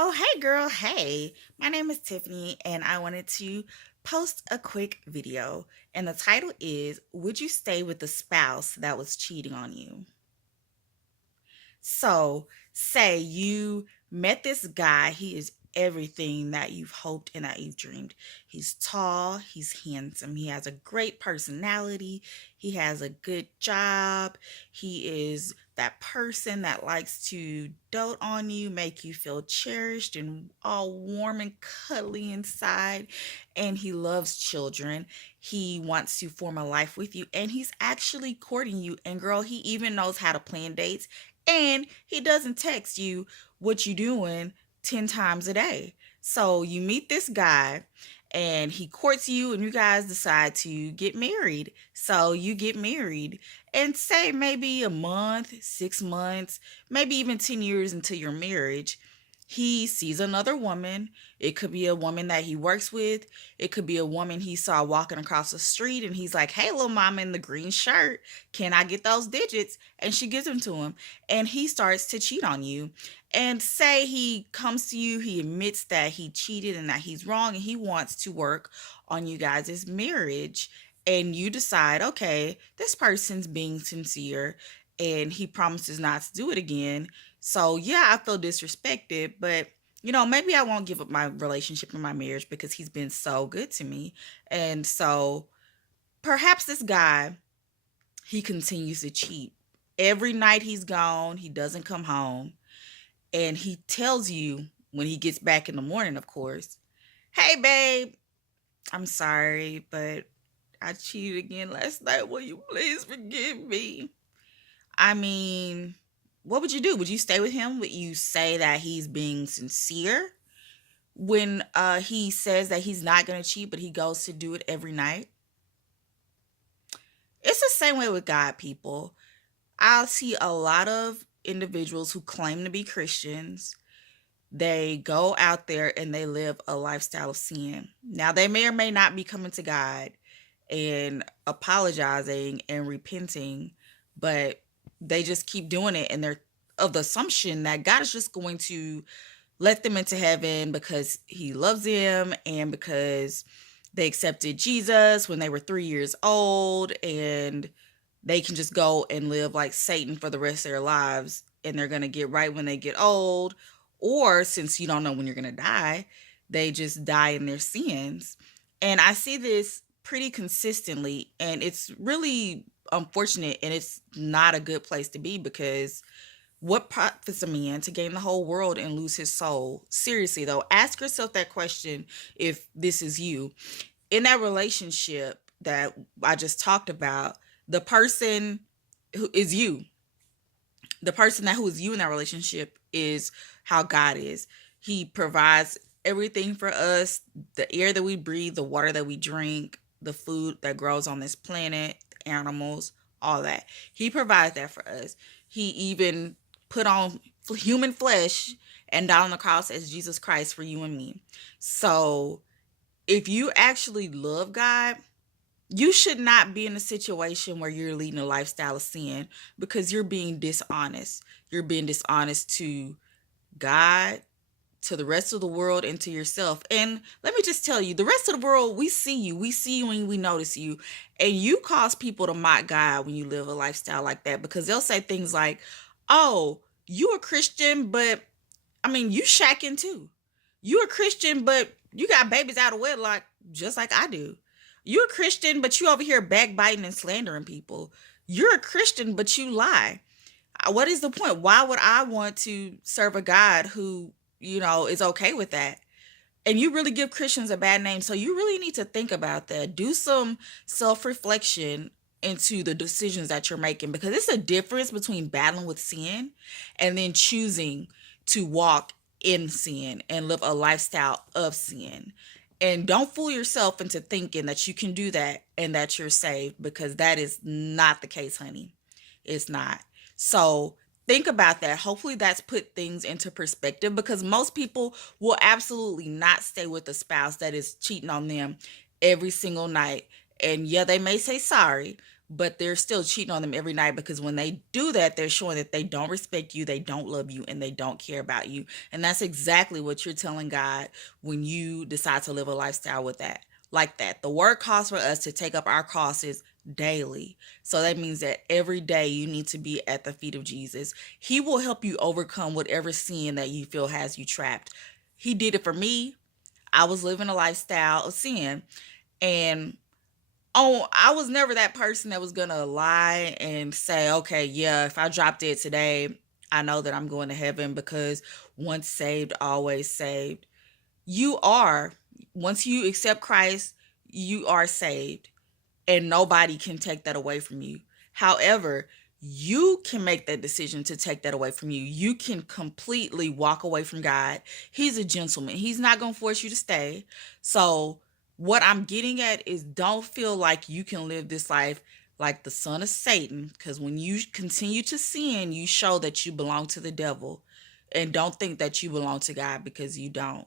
Oh, hey girl, hey. My name is Tiffany and I wanted to post a quick video. And the title is Would You Stay with the Spouse That Was Cheating on You? So, say you met this guy, he is everything that you've hoped and that you've dreamed. He's tall, he's handsome, he has a great personality, he has a good job, he is that person that likes to dote on you, make you feel cherished and all warm and cuddly inside. And he loves children. He wants to form a life with you, and he's actually courting you. And girl, he even knows how to plan dates, and he doesn't text you what you doing 10 times a day. So you meet this guy and he courts you and you guys decide to get married. So you get married and say maybe a month, 6 months, maybe even 10 years into your marriage, he sees another woman. It could be a woman that he works with. It could be a woman he saw walking across the street and he's like, "Hey, little mama in the green shirt, can I get those digits?" And she gives them to him and he starts to cheat on you. And say he comes to you, he admits that he cheated and that he's wrong and he wants to work on you guys' marriage. And you decide, okay, this person's being sincere and he promises not to do it again. So, yeah, I feel disrespected, but maybe I won't give up my relationship and my marriage because he's been so good to me. And so, perhaps this guy, he continues to cheat. Every night he's gone, he doesn't come home, and he tells you when he gets back in the morning, of course, "Hey, babe, I'm sorry, but I cheated again last night. Will you please forgive me?" I mean, what would you do? Would you stay with him? Would you say that he's being sincere when he says that he's not going to cheat, but he goes to do it every night? It's the same way with God, people. I see a lot of individuals who claim to be Christians. They go out there and they live a lifestyle of sin. Now, they may or may not be coming to God and apologizing and repenting, but they just keep doing it, and they're of the assumption that God is just going to let them into heaven because he loves them and because they accepted Jesus when they were 3 years old, and they can just go and live like Satan for the rest of their lives and they're going to get right when they get old. Or since you don't know when you're going to die, they just die in their sins. And I see this pretty consistently, and it's really unfortunate, and it's not a good place to be because what profits a man to gain the whole world and lose his soul? Seriously, though, ask yourself that question if this is you. In that relationship that I just talked about, the person who is you, the person that who is you in that relationship is how God is. He provides everything for us, the air that we breathe, the water that we drink, the food that grows on this planet, animals, all that. He provides that for us. He even put on human flesh and died on the cross as Jesus Christ for you and me. So if you actually love God, you should not be in a situation where you're leading a lifestyle of sin because you're being dishonest. You're being dishonest to God, to the rest of the world, and to yourself. And let me just tell you, the rest of the world, we see you. We see you and we notice you. And you cause people to mock God when you live a lifestyle like that because they'll say things like, "Oh, you a Christian, but I mean, you shacking too. You a Christian, but you got babies out of wedlock just like I do. You're a Christian, but you over here backbiting and slandering people. You're a Christian, but you lie. What is the point? Why would I want to serve a God who, is okay with that?" And you really give Christians a bad name. So you really need to think about that. Do some self reflection into the decisions that you're making because it's a difference between battling with sin and then choosing to walk in sin and live a lifestyle of sin. And don't fool yourself into thinking that you can do that and that you're saved because that is not the case, honey. It's not. So think about that. Hopefully that's put things into perspective because most people will absolutely not stay with a spouse that is cheating on them every single night. And yeah, they may say sorry, but they're still cheating on them every night, because when they do that, they're showing that they don't respect you, they don't love you, and they don't care about you. And that's exactly what you're telling God when you decide to live a lifestyle with that. Like that. The word calls for us to take up our crosses daily. So that means that every day you need to be at the feet of Jesus. He will help you overcome whatever sin that you feel has you trapped. He did it for me. I was living a lifestyle of sin, and I was never that person that was gonna lie and say, okay, yeah, if I drop dead today, I know that I'm going to heaven, because once saved, always saved. You are, once you accept Christ, you are saved, and nobody can take that away from you. However, you can make that decision to take that away from you. You can completely walk away from God. He's a gentleman. He's not going to force you to stay. So, what I'm getting at is, don't feel like you can live this life like the son of Satan, because when you continue to sin, you show that you belong to the devil. And don't think that you belong to God, because you don't.